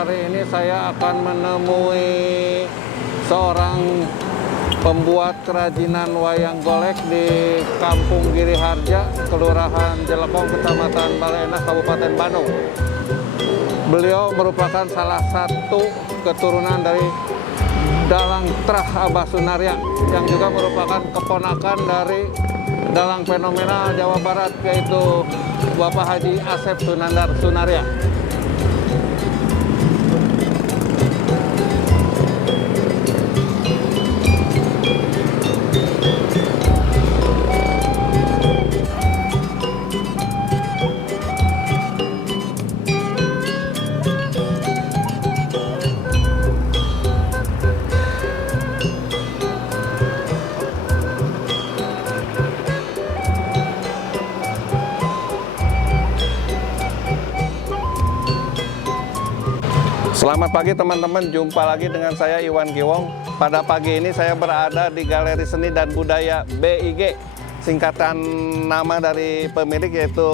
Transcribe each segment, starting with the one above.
hari ini saya akan menemui seorang pembuat kerajinan wayang golek di Kampung Giriharja, Kelurahan Jelekong, Kecamatan Bale Endah, Kabupaten Bandung. Beliau merupakan salah satu keturunan dari Dalang Trah Abah Sunarya, yang juga merupakan keponakan dari dalang fenomenal Jawa Barat, yaitu Bapak Haji Asep Sunandar Sunarya. Selamat pagi teman-teman, jumpa lagi dengan saya Iwan Giwong. Pada pagi ini saya berada di Galeri Seni dan Budaya BIG. Singkatan nama dari pemilik yaitu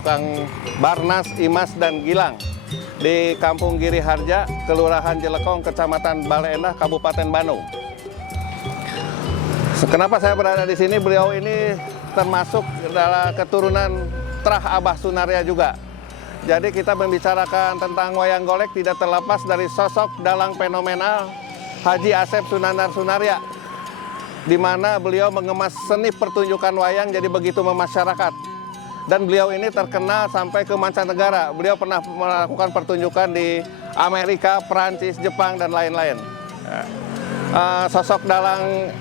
Kang Barnas, Imas, dan Gilang di Kampung Giriharja, Kelurahan Jelekong, Kecamatan Bale Endah, Kabupaten Bandung. Kenapa saya berada di sini? Beliau ini termasuk dalam keturunan Trah Abah Sunarya juga. Jadi kita membicarakan tentang wayang golek tidak terlepas dari sosok dalang fenomenal Haji Asep Sunandar Sunarya, di mana beliau mengemas seni pertunjukan wayang jadi begitu memasyarakat. Dan beliau ini terkenal sampai ke mancanegara. Beliau pernah melakukan pertunjukan di Amerika, Perancis, Jepang, dan lain-lain. Sosok dalang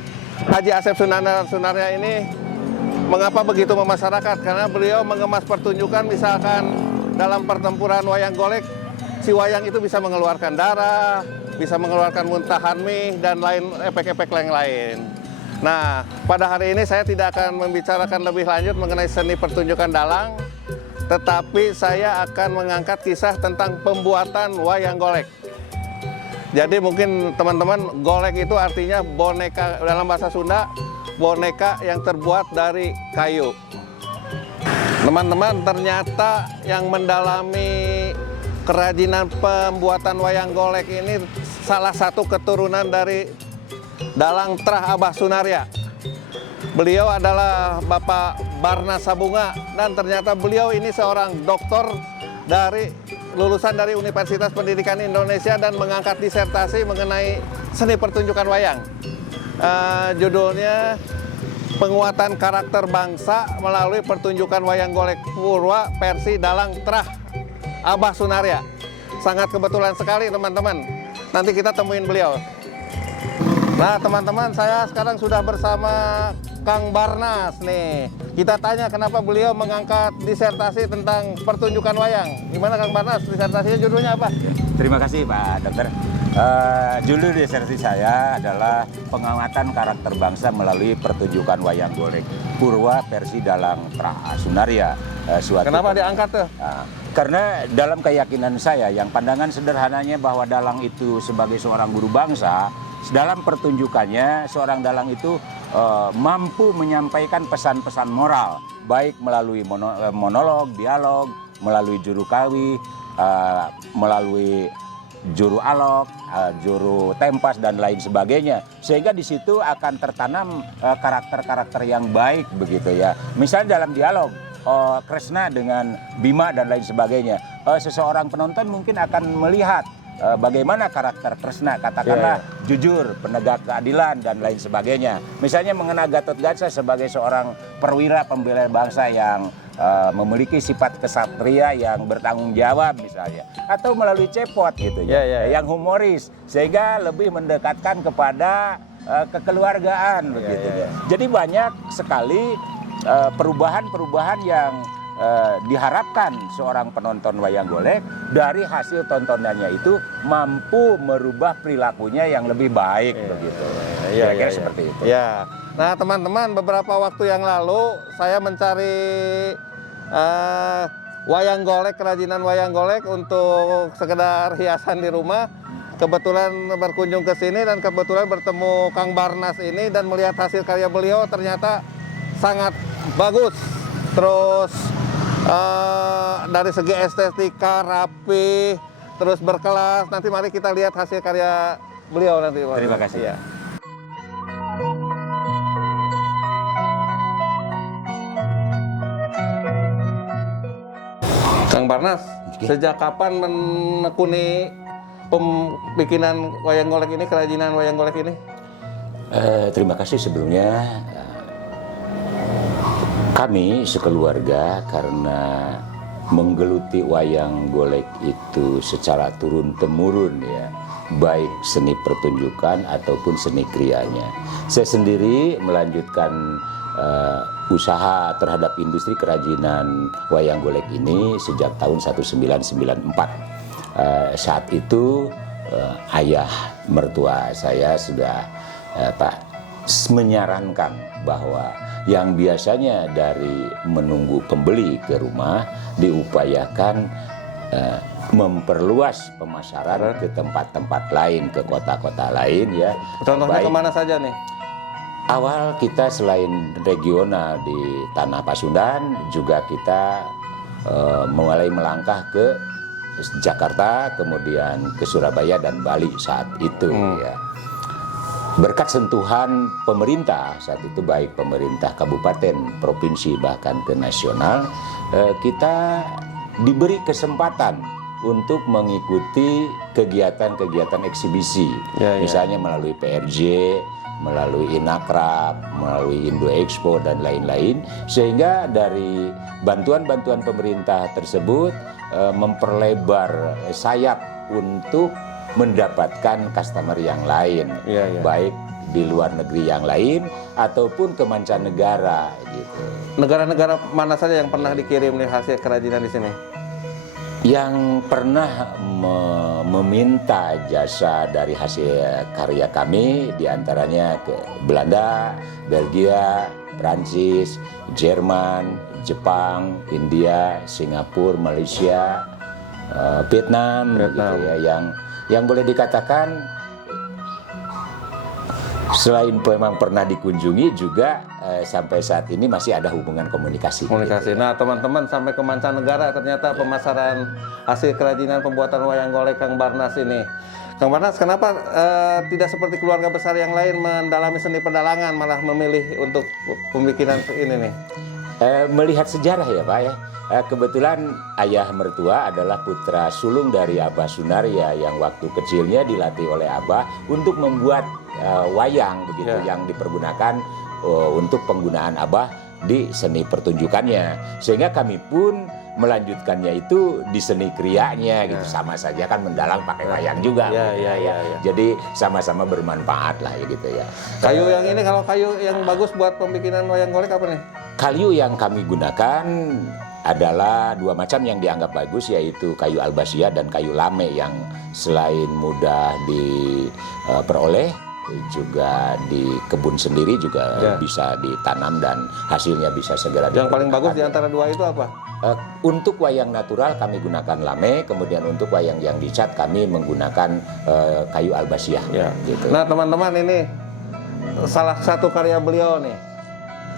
Haji Asep Sunandar Sunarya ini mengapa begitu memasyarakat? Karena beliau mengemas pertunjukan, misalkan dalam pertempuran wayang golek, si wayang itu bisa mengeluarkan darah, bisa mengeluarkan muntahan mie, dan lain efek-efek lain. Nah, pada hari ini saya tidak akan membicarakan lebih lanjut mengenai seni pertunjukan dalang, tetapi saya akan mengangkat kisah tentang pembuatan wayang golek. Jadi mungkin teman-teman, golek itu artinya boneka, dalam bahasa Sunda, boneka yang terbuat dari kayu. Teman-teman, ternyata yang mendalami kerajinan pembuatan wayang golek ini salah satu keturunan dari Dalang Trah Abah Sunarya. Beliau adalah Bapak Barnas Sabunga, dan ternyata beliau ini seorang doktor dari lulusan dari Universitas Pendidikan Indonesia dan mengangkat disertasi mengenai seni pertunjukan wayang. Judulnya Penguatan Karakter Bangsa melalui pertunjukan wayang golek purwa versi Dalang Trah Abah Sunarya. Sangat kebetulan sekali teman-teman. Nanti kita temuin beliau. Nah teman-teman, saya sekarang sudah bersama Kang Barnas nih. Kita tanya kenapa beliau mengangkat disertasi tentang pertunjukan wayang. Gimana Kang Barnas, disertasinya judulnya apa? Terima kasih Pak Dokter. Judul disertasi saya adalah Penguatan Karakter Bangsa melalui pertunjukan wayang golek purwa versi Dalang Trah Sunarya. Kenapa diangkat tuh? Karena dalam keyakinan saya, yang pandangan sederhananya bahwa dalang itu sebagai seorang guru bangsa, dalam pertunjukannya seorang dalang itu mampu menyampaikan pesan-pesan moral, baik melalui monolog, dialog, melalui juru kawi, melalui juru alok, juru tempas, dan lain sebagainya, sehingga di situ akan tertanam karakter-karakter yang baik begitu ya. Misalnya dalam dialog Kresna dengan Bima dan lain sebagainya, seseorang penonton mungkin akan melihat bagaimana karakter Kresna, katakanlah jujur, penegak keadilan, dan lain sebagainya. Misalnya mengenai Gatotkaca sebagai seorang perwira pembela bangsa yang memiliki sifat kesatria yang bertanggung jawab misalnya, atau melalui Cepot gitu ya, yang humoris, sehingga lebih mendekatkan kepada kekeluargaan begitu ya. Jadi banyak sekali perubahan-perubahan yang diharapkan seorang penonton wayang golek dari hasil tontonannya itu mampu merubah perilakunya yang lebih baik begitu. Kira-kira seperti itu. Ya. Nah teman-teman, beberapa waktu yang lalu saya mencari wayang golek, kerajinan wayang golek untuk sekedar hiasan di rumah. Kebetulan berkunjung ke sini dan kebetulan bertemu Kang Barnas ini dan melihat hasil karya beliau, ternyata sangat bagus. Terus dari segi estetika rapi, terus berkelas. Nanti mari kita lihat hasil karya beliau nanti. Terima kasih. Ya. Kang Barnas, sejak kapan menekuni pembikinan wayang golek ini, kerajinan wayang golek ini? Terima kasih sebelumnya. Kami sekeluarga karena menggeluti wayang golek itu secara turun-temurun ya, baik seni pertunjukan ataupun seni krianya. Saya sendiri melanjutkan usaha terhadap industri kerajinan wayang golek ini sejak tahun 1994. Saat itu ayah mertua saya sudah menyarankan bahwa yang biasanya dari menunggu pembeli ke rumah diupayakan memperluas pemasaran ke tempat-tempat lain, ke kota-kota lain ya. Contohnya kemana saja nih? Awal kita selain regional di Tanah Pasundan, juga kita mulai melangkah ke Jakarta, kemudian ke Surabaya dan Bali saat itu ya. Berkat sentuhan pemerintah saat itu, baik pemerintah kabupaten, provinsi, bahkan ke nasional, kita diberi kesempatan untuk mengikuti kegiatan-kegiatan eksibisi, misalnya melalui PRJ, melalui Inakrab, melalui Indo Expo dan lain-lain, sehingga dari bantuan-bantuan pemerintah tersebut memperlebar sayap untuk mendapatkan customer yang lain, baik di luar negeri yang lain ataupun ke mancanegara gitu. Negara-negara mana saja yang pernah dikirim nih hasil kerajinan di sini? Yang pernah meminta jasa dari hasil karya kami diantaranya ke Belanda, Belgia, Prancis, Jerman, Jepang, India, Singapura, Malaysia, Vietnam. Gitu ya, yang boleh dikatakan selain memang pernah dikunjungi juga sampai saat ini masih ada hubungan komunikasi. Gitu. Nah teman-teman, sampai ke mancanegara ternyata pemasaran hasil kerajinan pembuatan wayang golek Kang Barnas ini. Kang Barnas, kenapa tidak seperti keluarga besar yang lain mendalami seni pedalangan, malah memilih untuk pembikinan ini nih? Melihat sejarah ya Pak ya. Kebetulan ayah mertua adalah putra sulung dari Abah Sunaria yang waktu kecilnya dilatih oleh Abah untuk membuat wayang begitu yang dipergunakan untuk penggunaan Abah di seni pertunjukannya, sehingga kami pun melanjutkannya itu di seni krianya gitu. Sama saja kan mendalang pakai wayang juga jadi sama-sama bermanfaat lah ya gitu ya. Kayu yang ini, kalau kayu yang bagus buat pembikinan wayang golek apa nih? Kayu yang kami gunakan adalah dua macam yang dianggap bagus, yaitu kayu albasia dan kayu lame, yang selain mudah diperoleh juga di kebun sendiri juga bisa ditanam dan hasilnya bisa segera digunakan. Yang paling bagus di antara dua itu apa? Untuk wayang natural kami gunakan lame, kemudian untuk wayang yang dicat kami menggunakan kayu albasia. Gitu. Nah teman-teman, ini salah satu karya beliau nih.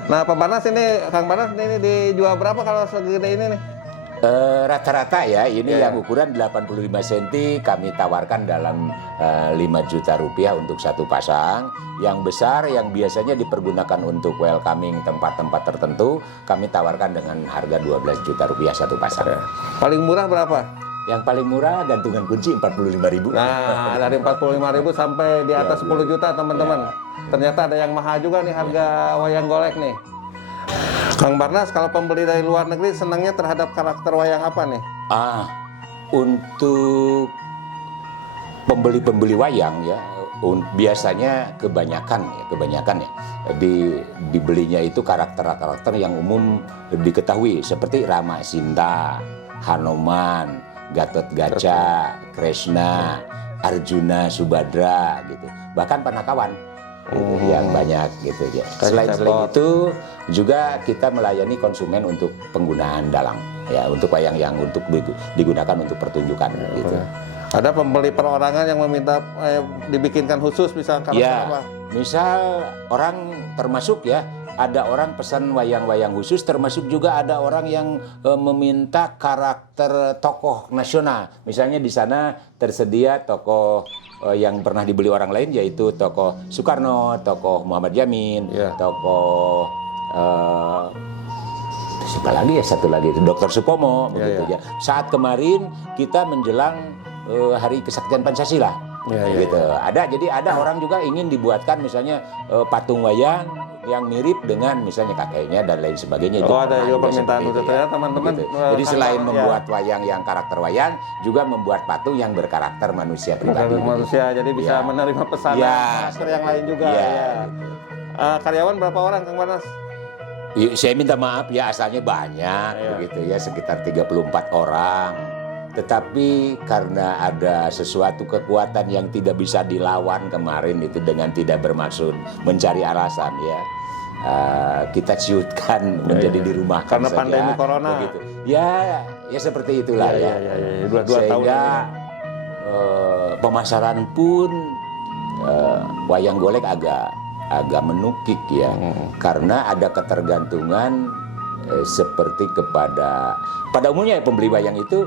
Nah Pak Barnas ini, Kang Barnas ini dijual berapa kalau segede ini nih? Rata-rata ya, ini yang ukuran 85 cm kami tawarkan dalam 5 juta rupiah untuk satu pasang. Yang besar yang biasanya dipergunakan untuk welcoming tempat-tempat tertentu, kami tawarkan dengan harga 12 juta rupiah satu pasang. Paling murah berapa? Yang paling murah gantungan kunci 45.000. Nah, dari 45.000 sampai di atas 10 juta teman-teman. Ternyata ada yang mahal juga nih harga wayang golek nih. Kang Barnas, kalau pembeli dari luar negeri senangnya terhadap karakter wayang apa nih? Untuk pembeli-pembeli wayang ya, biasanya kebanyakan ya dibelinya itu karakter-karakter yang umum diketahui, seperti Rama Sinta, Hanuman, Gatot Kaca, Krishna, Arjuna, Subadra gitu. Bahkan Panakawan yang banyak gitu ya. Selain itu juga kita melayani konsumen untuk penggunaan dalang ya, untuk wayang yang untuk digunakan untuk pertunjukan gitu. Ada pembeli perorangan yang meminta dibikinkan khusus misalkan apa? Misal orang termasuk ya ada orang pesan wayang-wayang khusus, termasuk juga ada orang yang meminta karakter tokoh nasional. Misalnya di sana tersedia tokoh yang pernah dibeli orang lain, yaitu tokoh Soekarno, tokoh Muhammad Yamin, tokoh siapa lagi ya, satu lagi Dr. Supomo, begitu ya. Saat kemarin kita menjelang Hari Kesaktian Pancasila, gitu. Jadi ada orang juga ingin dibuatkan misalnya patung wayang yang mirip dengan misalnya kakeknya dan lain sebagainya. Oh, ada juga permintaan itu ya, teman-teman. Jadi selain membuat wayang yang karakter wayang, juga membuat patung yang berkarakter manusia pribadi. Manusia, jadi bisa menerima pesanan karakter yang lain juga. Karyawan berapa orang, Kang Barnas? Saya minta maaf ya, asalnya banyak, begitu ya, sekitar 34 orang. Tetapi karena ada sesuatu kekuatan yang tidak bisa dilawan kemarin itu, dengan tidak bermaksud mencari alasan ya, kita ciutkan menjadi di rumah karena saja, pandemi corona. Begitu. Ya seperti itulah ya. Sehingga pemasaran pun wayang golek agak menukik ya, karena ada ketergantungan seperti pada umumnya pembeli wayang itu,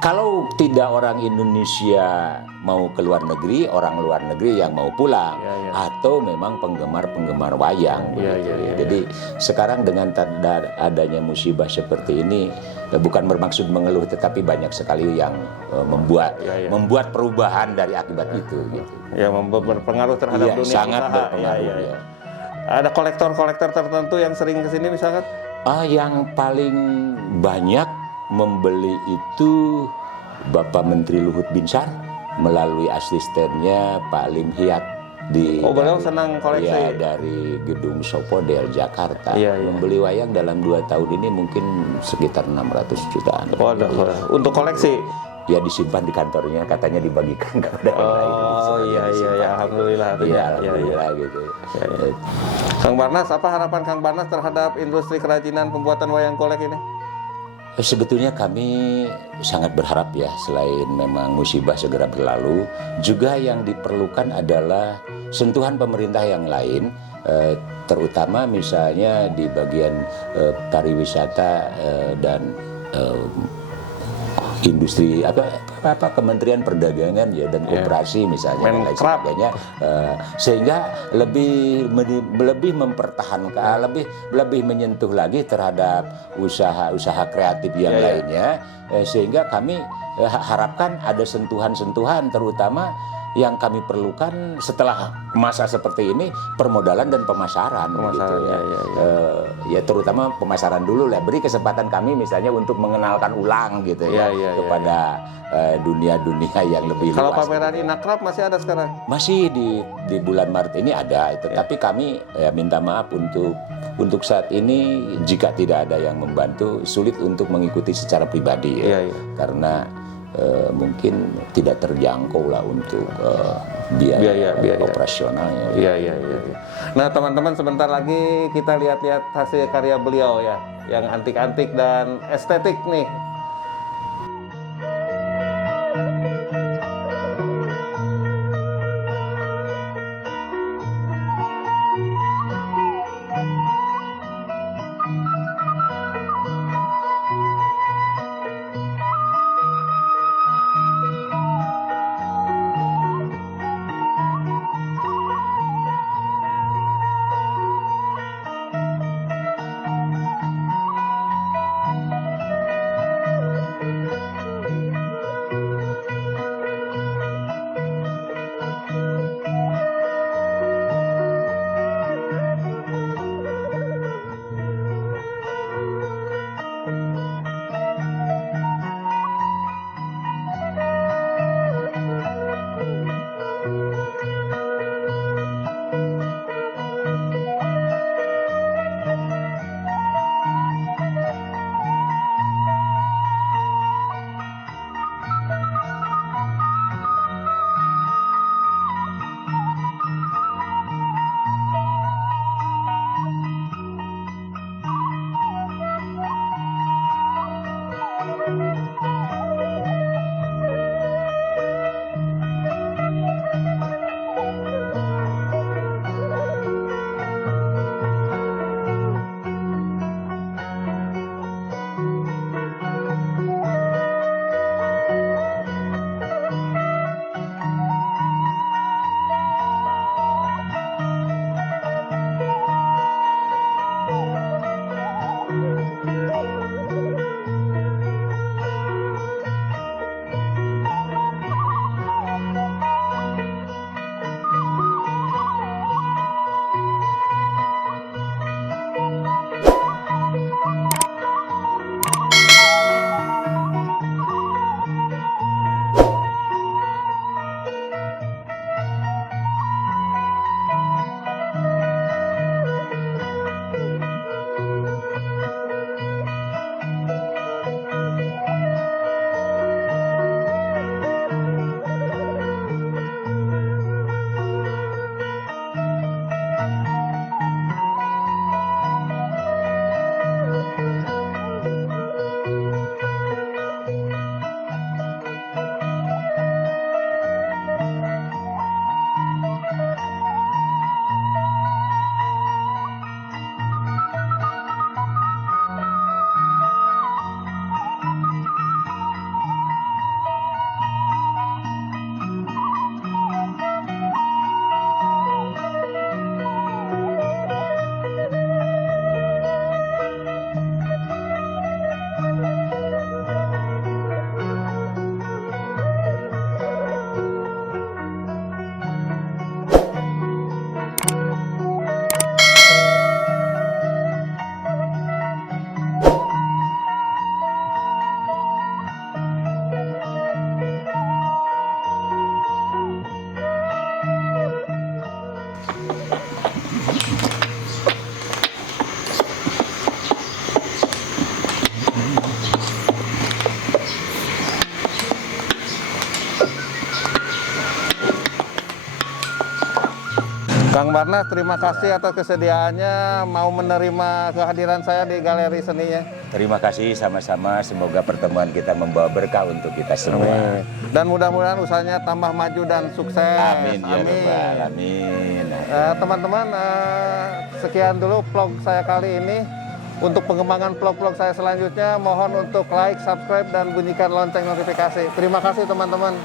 kalau tidak orang Indonesia mau ke luar negeri, orang luar negeri yang mau pulang, atau memang penggemar-penggemar wayang. Jadi sekarang dengan adanya musibah seperti ini, bukan bermaksud mengeluh, tetapi banyak sekali yang membuat perubahan dari akibat itu. Gitu. Ya, berpengaruh terhadap dunia sangat usaha. Berpengaruh. Ada kolektor-kolektor tertentu yang sering kesini misalkan? Yang paling banyak membeli itu Bapak Menteri Luhut Binsar melalui asistennya Pak Lim Hiat beliau senang koleksi. Ya, dari Gedung Sopodel Jakarta. Membeli wayang dalam 2 tahun ini mungkin sekitar 600 jutaan. Untuk koleksi? Ya, disimpan di kantornya, katanya dibagikan kepada yang lain. Alhamdulillah. Alhamdulillah gitu. Kang Barnas, apa harapan Kang Barnas terhadap industri kerajinan pembuatan wayang golek ini? Sebetulnya kami sangat berharap ya, selain memang musibah segera berlalu, juga yang diperlukan adalah sentuhan pemerintah yang lain, terutama misalnya di bagian pariwisata dan industri Kementerian Perdagangan ya, dan Koperasi misalnya dan lain sebagainya, sehingga lebih mempertahankan, lebih menyentuh lagi terhadap usaha kreatif yang lainnya, sehingga kami harapkan ada sentuhan-sentuhan, terutama yang kami perlukan setelah masa seperti ini, permodalan dan pemasaran. Gitu, ya terutama pemasaran dulu lah, beri kesempatan kami misalnya untuk mengenalkan ulang gitu kepada dunia-dunia yang lebih luas. Kalau pameran Inakrab masih ada sekarang? Masih di bulan Maret ini ada, tetapi kami minta maaf untuk saat ini, jika tidak ada yang membantu, sulit untuk mengikuti secara pribadi karena mungkin tidak terjangkau lah untuk biaya operasionalnya. Nah, teman-teman, sebentar lagi kita lihat-lihat hasil karya beliau ya, yang antik-antik dan estetik nih. Kang Barnas, terima kasih atas kesediaannya mau menerima kehadiran saya di Galeri Seninya. Terima kasih sama-sama. Semoga pertemuan kita membawa berkah untuk kita semua. Amin. Dan mudah-mudahan usahanya tambah maju dan sukses. Amin ya Rabbal Alamin. Teman-teman, sekian dulu vlog saya kali ini. Untuk pengembangan vlog-vlog saya selanjutnya, mohon untuk like, subscribe, dan bunyikan lonceng notifikasi. Terima kasih teman-teman.